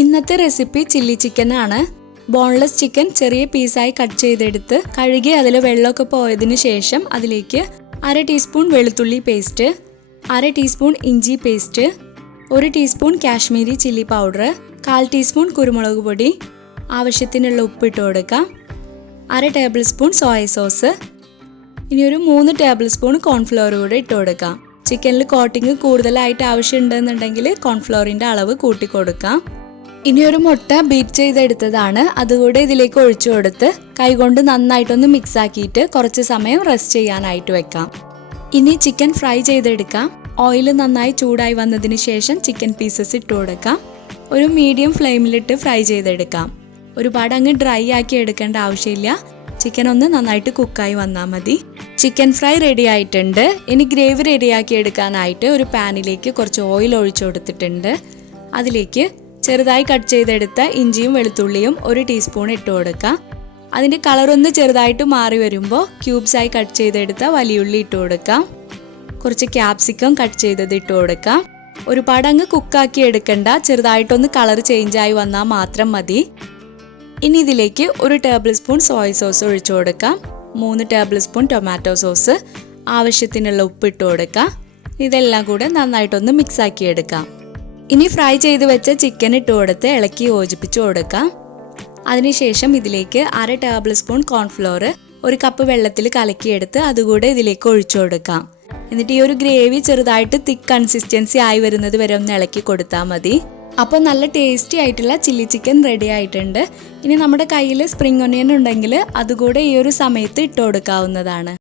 ഇന്നത്തെ recipe chilli chicken ആണ്. Boneless chicken ചെറിയ പീസായി കട്ട് ചെയ്തെടുത്ത് കഴുകി അതിൽ വെള്ളമൊക്കെ പോയതിനു ശേഷം അതിലേക്ക് 1/2 ടീസ്പൂൺ വെളുത്തുള്ളി പേസ്റ്റ്, 1/2 ടീസ്പൂൺ ഇഞ്ചി paste, 1 teaspoon Kashmiri chilli powder, 1/4 teaspoon കുരുമുളക് പൊടി, ആവശ്യത്തിനുള്ള ഉപ്പ് ഇട്ട് കൊടുക്കാം, 1/2 ടേബിൾ സ്പൂൺ സോയ സോസ്, ഇനി ഒരു 3 ടേബിൾ സ്പൂൺ കോൺഫ്ലവർ കൂടെ ഇട്ട് കൊടുക്കാം. ചിക്കനിൽ കോട്ടിങ് കൂടുതലായിട്ട് ആവശ്യമുണ്ടെന്നുണ്ടെങ്കിൽ കോൺഫ്ലവറിൻ്റെ അളവ് കൂട്ടി കൊടുക്കാം. ഇനി ഒരു മുട്ട ബീറ്റ് ചെയ്തെടുത്തതാണ്, അതുകൂടെ ഇതിലേക്ക് ഒഴിച്ചു കൊടുത്ത് കൈകൊണ്ട് നന്നായിട്ടൊന്ന് മിക്സ് ആക്കിയിട്ട് കുറച്ച് സമയം റെസ്റ്റ് ചെയ്യാനായിട്ട് വെക്കാം. ഇനി ചിക്കൻ ഫ്രൈ ചെയ്തെടുക്കാം. ഓയിൽ നന്നായി ചൂടായി വന്നതിന് ശേഷം ചിക്കൻ പീസസ് ഇട്ട് കൊടുക്കാം. ഒരു മീഡിയം ഫ്ലെയിമിലിട്ട് ഫ്രൈ ചെയ്തെടുക്കാം. ഒരുപാട് അങ്ങ് ഡ്രൈ ആക്കി എടുക്കേണ്ട ആവശ്യമില്ല, ചിക്കൻ ഒന്ന് നന്നായിട്ട് കുക്കായി വന്നാൽ മതി. ചിക്കൻ ഫ്രൈ റെഡി ആയിട്ടുണ്ട്. ഇനി ഗ്രേവി റെഡിയാക്കി എടുക്കാനായിട്ട് ഒരു പാനിലേക്ക് കുറച്ച് ഓയിൽ ഒഴിച്ചു കൊടുത്തിട്ടുണ്ട്. അതിലേക്ക് ചെറുതായി കട്ട് ചെയ്തെടുത്ത ഇഞ്ചിയും വെളുത്തുള്ളിയും 1 ടീസ്പൂൺ ഇട്ട് കൊടുക്കാം. അതിൻ്റെ കളറൊന്ന് ചെറുതായിട്ട് മാറി വരുമ്പോൾ ക്യൂബ്സായി കട്ട് ചെയ്തെടുത്ത വലിയുള്ളി ഇട്ട് കൊടുക്കാം. കുറച്ച് ക്യാപ്സിക്കം കട്ട് ചെയ്തത് ഇട്ട് കൊടുക്കാം. ഒരുപാട് അങ്ങ് കുക്കാക്കി എടുക്കണ്ട, ചെറുതായിട്ടൊന്ന് കളർ ചേഞ്ചായി വന്നാൽ മാത്രം മതി. ഇനി ഇതിലേക്ക് 1 ടേബിൾ സ്പൂൺ സോയ സോസ് ഒഴിച്ചു കൊടുക്കാം, 3 ടേബിൾ സ്പൂൺ ടൊമാറ്റോ സോസ്, ആവശ്യത്തിനുള്ള ഉപ്പ് ഇട്ട് കൊടുക്കാം. ഇതെല്ലാം കൂടെ നന്നായിട്ടൊന്ന് മിക്സ് ആക്കി എടുക്കാം. ഇനി ഫ്രൈ ചെയ്ത് വെച്ച ചിക്കൻ ഇട്ട് കൊടുത്ത് ഇളക്കി യോജിപ്പിച്ച് കൊടുക്കാം. അതിനുശേഷം ഇതിലേക്ക് 1/2 ടേബിൾ സ്പൂൺ കോൺഫ്ലവർ 1 കപ്പ് വെള്ളത്തിൽ കലക്കിയെടുത്ത് അതുകൂടെ ഇതിലേക്ക് ഒഴിച്ചു കൊടുക്കാം. എന്നിട്ട് ഈ ഒരു ഗ്രേവി ചെറുതായിട്ട് തിക്ക് കൺസിസ്റ്റൻസി ആയി വരുന്നത് വരെ ഒന്ന് ഇളക്കി കൊടുത്താൽ മതി. അപ്പോൾ നല്ല ടേസ്റ്റി ആയിട്ടുള്ള ചില്ലി ചിക്കൻ റെഡി ആയിട്ടുണ്ട്. ഇനി നമ്മുടെ കയ്യിൽ സ്പ്രിംഗ് ഒനിയൻ ഉണ്ടെങ്കിൽ അതുകൂടെ ഈ ഒരു സമയത്ത് ഇട്ട് കൊടുക്കാവുന്നതാണ്.